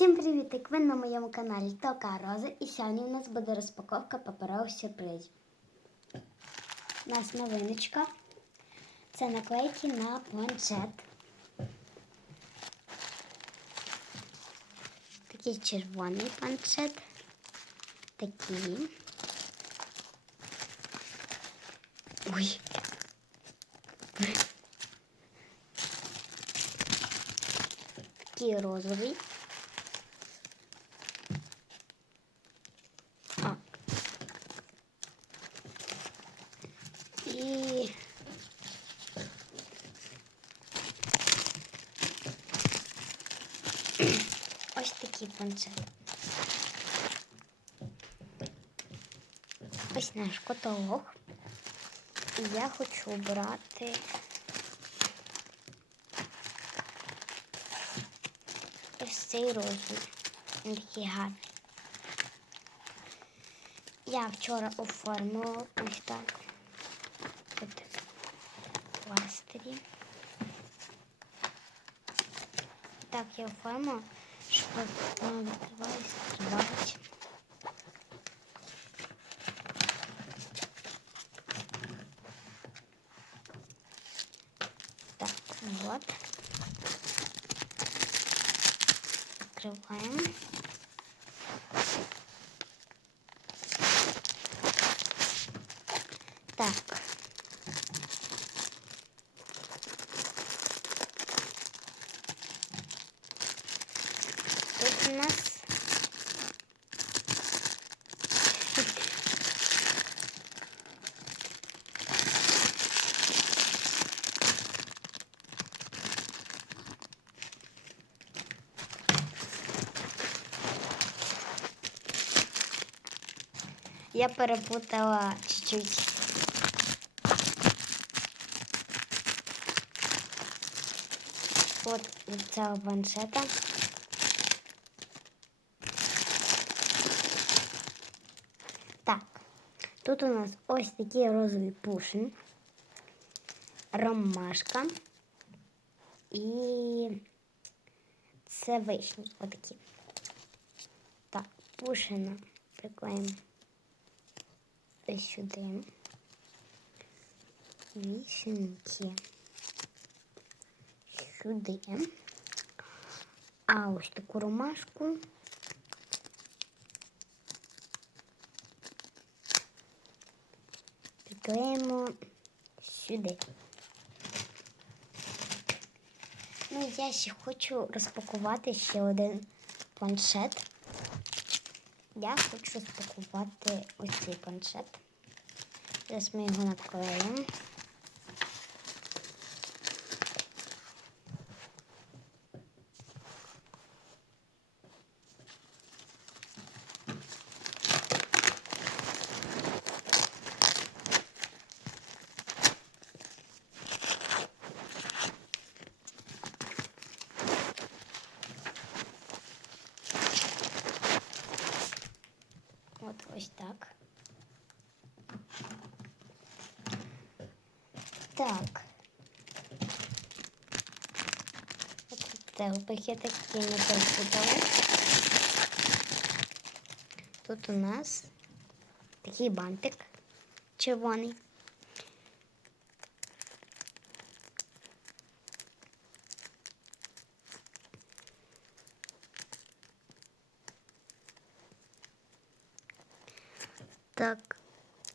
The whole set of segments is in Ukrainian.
Всім привіт! Ви на моєму каналі Тока Роза і сьогодні у нас буде розпаковка паперових сюрпризів. У нас новиночка. Це наклейки на планшет. Такий червоний планшет. Такі. Ой. Такий розовий. А. І ось. Ось наш каталог. І я хочу обрати ось цей розмір. Він такий гарний. Я вчора оформила ось так. Тут пластирі. Так я оформила, Шпак нам открывай, скрывать. Так, вот. Открываем. Так. Нас Я перепутала чуть-чуть. От від цього планшета. Так, тут у нас ось такий розовий пушин, ромашка і це вишні. Отакі. Так, пушина приклеїмо ось сюди. Вісеньки. Сюди. А ось таку ромашку. Приклеїмо сюди. Ну, я ще хочу розпакувати ще один планшет. Я хочу розпакувати ось цей планшет. Зараз ми його наклеїмо. От ось так. Так. Пакетик, я не перепутала. Тут у нас такий бантик червоний. Так,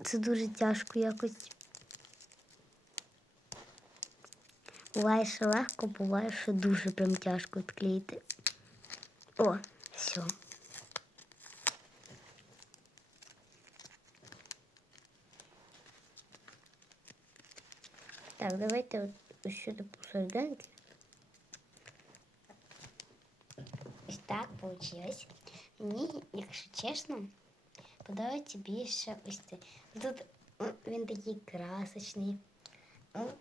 це дуже тяжко якось. Буває, що легко, буває, що дуже прям тяжко відклеїти. О, все. Так, давайте от ось сюди посерединки. Ось так вийшло. Мені, якщо чесно, подобається більше ось це. Тут він такий красочний.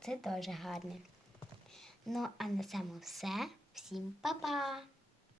Це дуже гарне. Ну, а на цьому все. Всім па-па!